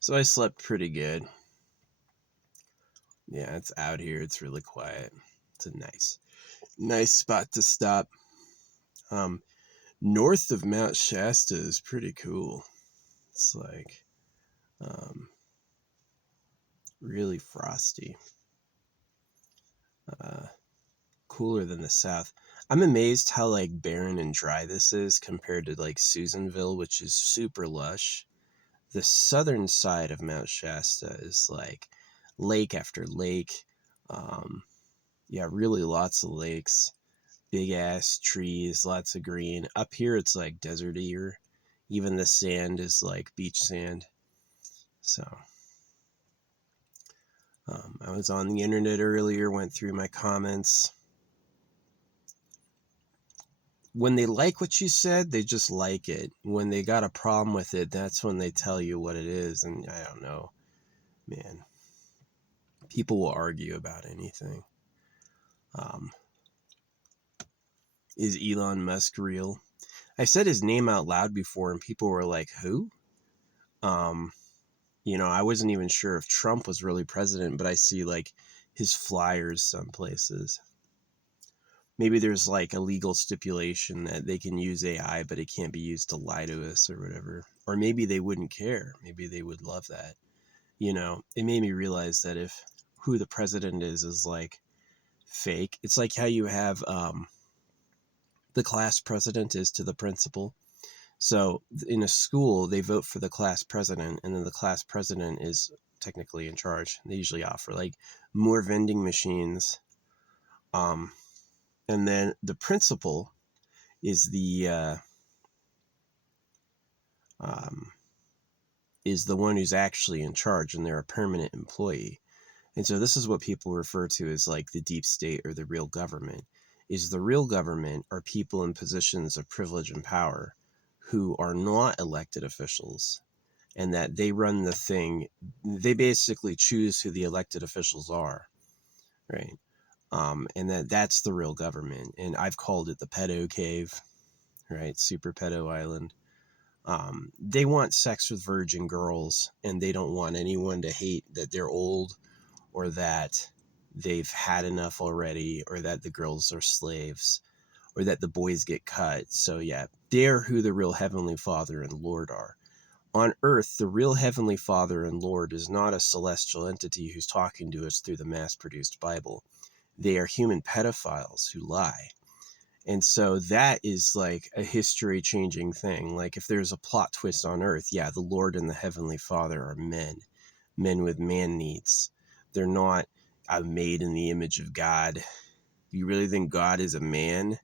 So I slept pretty good. Yeah, it's out here. It's really quiet. It's a nice spot to stop. Um, North of Mount Shasta is pretty cool. It's like really frosty. Uh, Cooler than the south. I'm amazed how like barren and dry this is compared to like Susanville, which is super lush. The southern side of Mount Shasta is like lake after lake. Um, yeah, really lots of lakes, big ass trees, lots of green. Up here, it's like deserty. Even the sand is like beach sand. So, I was on the internet earlier, went through my comments. When they like what you said, they just like it. When they got a problem with it, that's when they tell you what it is. And I don't know, man. People will argue about anything. Um, is Elon Musk real? I said his name out loud before, and people were like, "Who?" Um, I wasn't even sure if Trump was really president, but I see like his flyers some places. Maybe there's like a legal stipulation that they can use AI, but it can't be used to lie to us or whatever. Or maybe they wouldn't care. Maybe they would love that. It made me realize that if who the president is like fake, it's like how you have the class president is to the principal. So in a school, they vote for the class president, and then the class president is technically in charge. They usually offer like more vending machines, um, and then the principal is um, the one who's actually in charge, and they're a permanent employee. And so this is what people refer to as like the deep state or the real government. Is the real government are people in positions of privilege and power who are not elected officials, and that they run the thing. They basically choose who the elected officials are, right? And that's the real government. And I've called it the pedo cave, right? Super pedo island. They want sex with virgin girls, and they don't want anyone to hate that they're old or that they've had enough already or that the girls are slaves or that the boys get cut. So yeah, they're who the real Heavenly Father and Lord are. On earth, the real Heavenly Father and Lord is not a celestial entity who's talking to us through the mass-produced Bible. They are human pedophiles who lie. And so that is like a history-changing thing. Like if there's a plot twist on earth, yeah, the Lord and the Heavenly Father are men with man needs. They're not made in the image of God. You really think God is a man?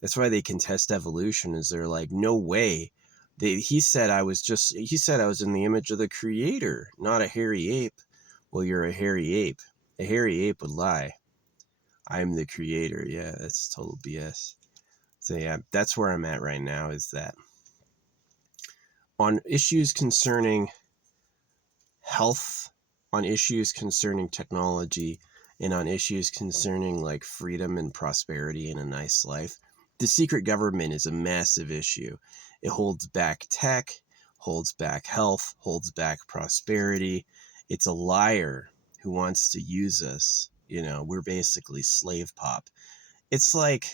That's why they contest evolution. Is they're like, no way. He said I was in the image of the Creator, not a hairy ape. Well, you're a hairy ape. A hairy ape would lie. I'm the Creator. Yeah, that's total BS. So yeah, that's where I'm at right now. Is that on issues concerning health, on issues concerning technology, and on issues concerning like freedom and prosperity and a nice life, the secret government is a massive issue. It holds back tech, holds back health, holds back prosperity. It's a liar who wants to use us. We're basically slave pop. It's like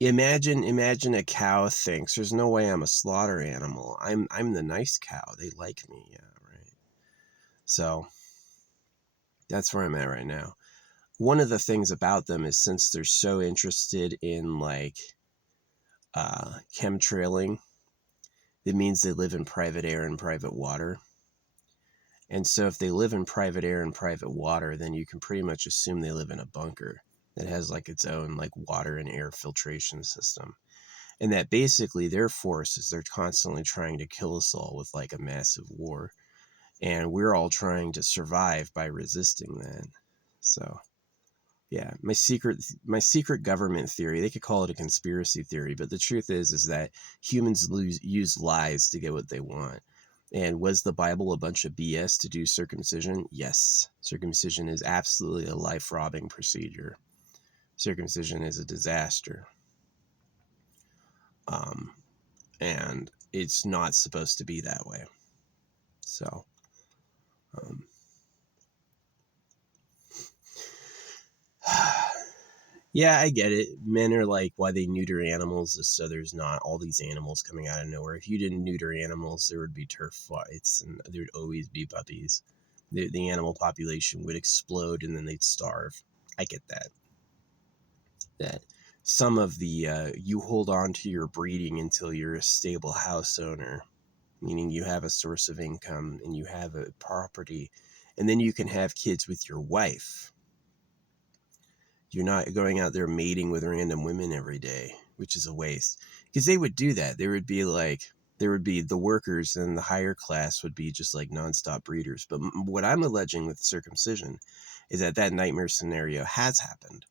imagine a cow thinks there's no way I'm a slaughter animal. I'm the nice cow. They like me. Yeah, right. So that's where I'm at right now. One of the things about them is since they're so interested in like chemtrailing, it means they live in private air and private water. And so if they live in private air and private water, then you can pretty much assume they live in a bunker that has like its own like water and air filtration system. And that basically their force is they're constantly trying to kill us all with like a massive war. And we're all trying to survive by resisting that. So yeah, my secret government theory, they could call it a conspiracy theory, but the truth is that humans use lies to get what they want. And was the Bible a bunch of BS to do circumcision? Yes. Circumcision is absolutely a life-robbing procedure. Circumcision is a disaster. And it's not supposed to be that way. So Yeah, I get it. Men are like, why they neuter animals is so there's not all these animals coming out of nowhere. If you didn't neuter animals, there would be turf fights and there would always be puppies. The animal population would explode and then they'd starve. I get that. That some of the, you hold on to your breeding until you're a stable house owner, meaning you have a source of income and you have a property, and then you can have kids with your wife. You're not going out there mating with random women every day, which is a waste. Because they would do that. There would be the workers, and the higher class would be just like nonstop breeders. But what I'm alleging with circumcision is that that nightmare scenario has happened,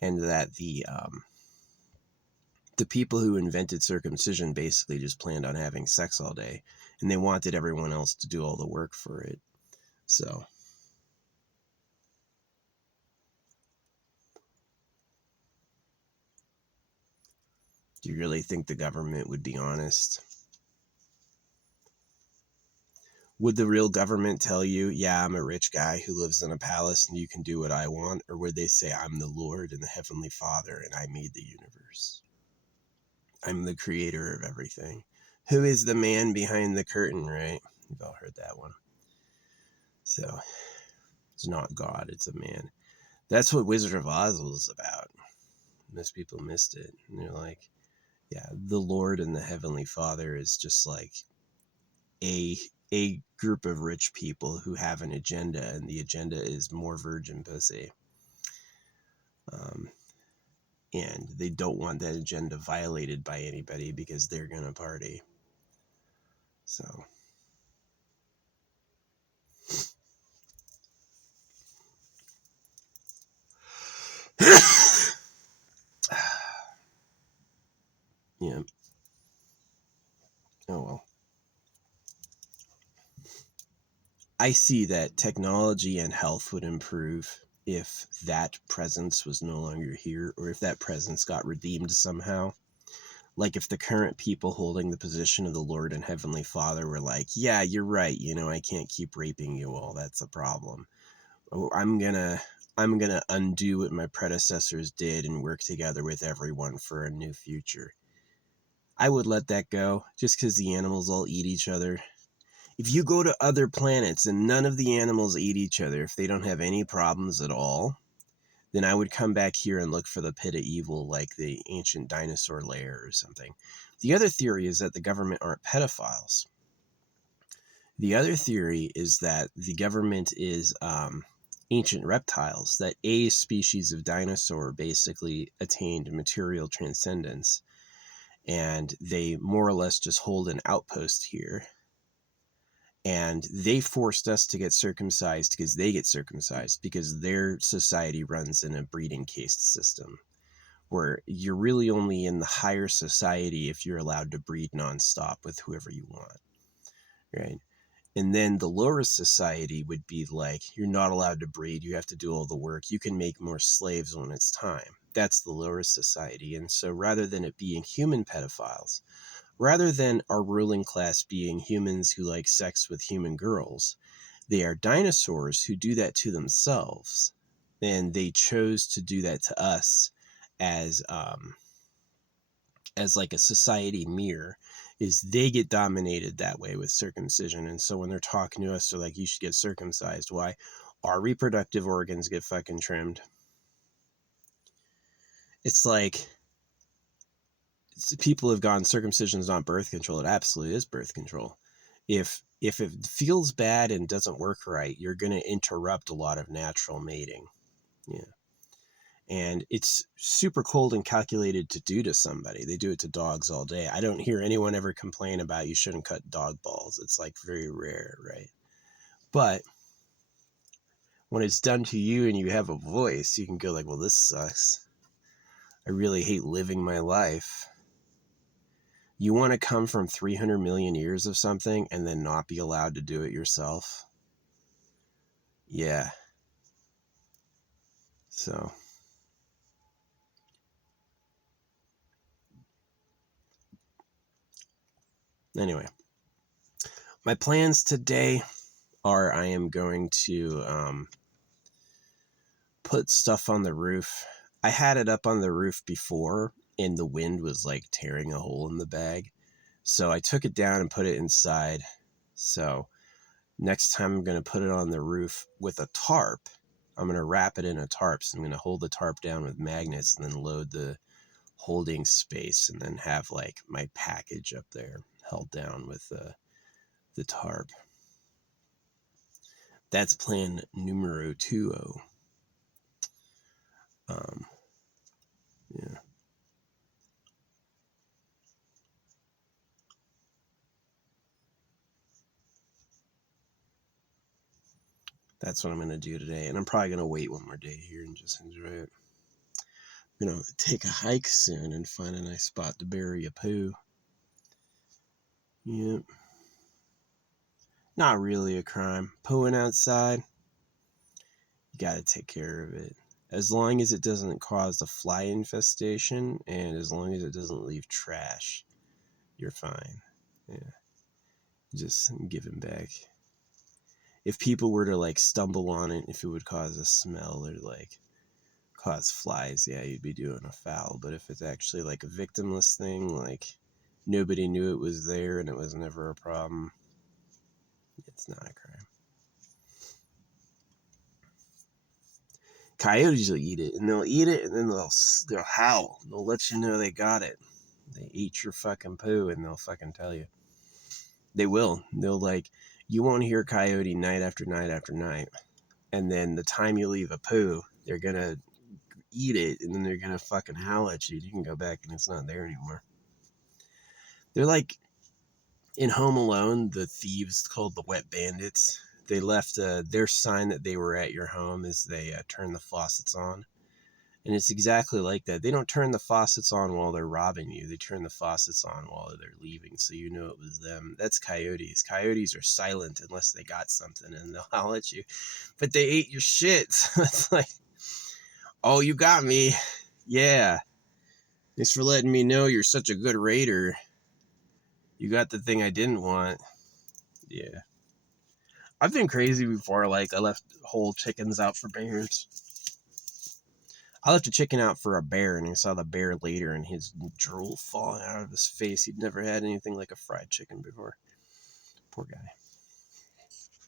and that the people who invented circumcision basically just planned on having sex all day, and they wanted everyone else to do all the work for it. So, do you really think the government would be honest? Would the real government tell you, yeah, I'm a rich guy who lives in a palace and you can do what I want? Or would they say, I'm the Lord and the Heavenly Father and I made the universe? I'm the creator of everything. Who is the man behind the curtain, right? You've all heard that one. So, it's not God, it's a man. That's what Wizard of Oz was about. Most people missed it. And they're like, yeah, the Lord and the Heavenly Father is just like a a group of rich people who have an agenda, and the agenda is more virgin pussy. And they don't want that agenda violated by anybody because they're gonna party. So yeah. Oh well. I see that technology and health would improve if that presence was no longer here, or if that presence got redeemed somehow. Like if the current people holding the position of the Lord and Heavenly Father were like, yeah, you're right, I can't keep raping you all, that's a problem. Oh, I'm gonna undo what my predecessors did and work together with everyone for a new future. I would let that go just because the animals all eat each other. If you go to other planets and none of the animals eat each other, if they don't have any problems at all, then I would come back here and look for the pit of evil like the ancient dinosaur lair or something. The other theory is that the government aren't pedophiles. The other theory is that the government is ancient reptiles, that a species of dinosaur basically attained material transcendence, and they more or less just hold an outpost here. And they forced us to get circumcised because they get circumcised because their society runs in a breeding caste system where you're really only in the higher society if you're allowed to breed nonstop with whoever you want, right? And then the lower society would be like, you're not allowed to breed. You have to do all the work. You can make more slaves when it's time. That's the lower society. And so rather than it being human pedophiles, rather than our ruling class being humans who like sex with human girls, they are dinosaurs who do that to themselves. And they chose to do that to us as like a society mirror, is they get dominated that way with circumcision. And so when they're talking to us, they're like, you should get circumcised. Why? Our reproductive organs get fucking trimmed. It's like people have gone, circumcision is not birth control. It absolutely is birth control. If it feels bad and doesn't work right, you're going to interrupt a lot of natural mating. Yeah. And it's super cold and calculated to do to somebody. They do it to dogs all day. I don't hear anyone ever complain about you shouldn't cut dog balls. It's like very rare, right? But when it's done to you and you have a voice, you can go like, well, this sucks. I really hate living my life. You want to come from 300 million years of something and then not be allowed to do it yourself? Yeah. So anyway, my plans today are I am going to put stuff on the roof. I had it up on the roof before, and the wind was like tearing a hole in the bag. So I took it down and put it inside. So next time I'm going to put it on the roof with a tarp. I'm going to wrap it in a tarp. So I'm going to hold the tarp down with magnets and then load the holding space and then have like my package up there held down with the tarp. That's plan numero 2. Yeah. That's what I'm going to do today. And I'm probably going to wait one more day here and just enjoy it. I'm going to take a hike soon and find a nice spot to bury a poo. Yep. Not really a crime. Pooing outside, you got to take care of it. As long as it doesn't cause a fly infestation and as long as it doesn't leave trash, you're fine. Yeah. Just give it back. If people were to like stumble on it, if it would cause a smell or like cause flies, yeah, you'd be doing a foul. But if it's actually like a victimless thing, like nobody knew it was there and it was never a problem, it's not a crime. Coyotes will eat it, and they'll eat it, and then they'll howl. They'll let you know they got it. They eat your fucking poo, and they'll fucking tell you. They will. They'll like, you won't hear a coyote night after night after night, and then the time you leave a poo, they're gonna eat it, and then they're gonna fucking howl at you. You can go back, and it's not there anymore. They're like in Home Alone, the thieves called the Wet Bandits. They left their sign that they were at your home as they turned the faucets on. And it's exactly like that. They don't turn the faucets on while they're robbing you. They turn the faucets on while they're leaving, so you know it was them. That's coyotes. Coyotes are silent unless they got something, and they'll howl at you. But they ate your shit. So it's like, oh, you got me. Yeah. Thanks for letting me know you're such a good raider. You got the thing I didn't want. Yeah. I've been crazy before. Like, I left whole chickens out for bears. I left a chicken out for a bear, and I saw the bear later, and his drool falling out of his face. He'd never had anything like a fried chicken before. Poor guy.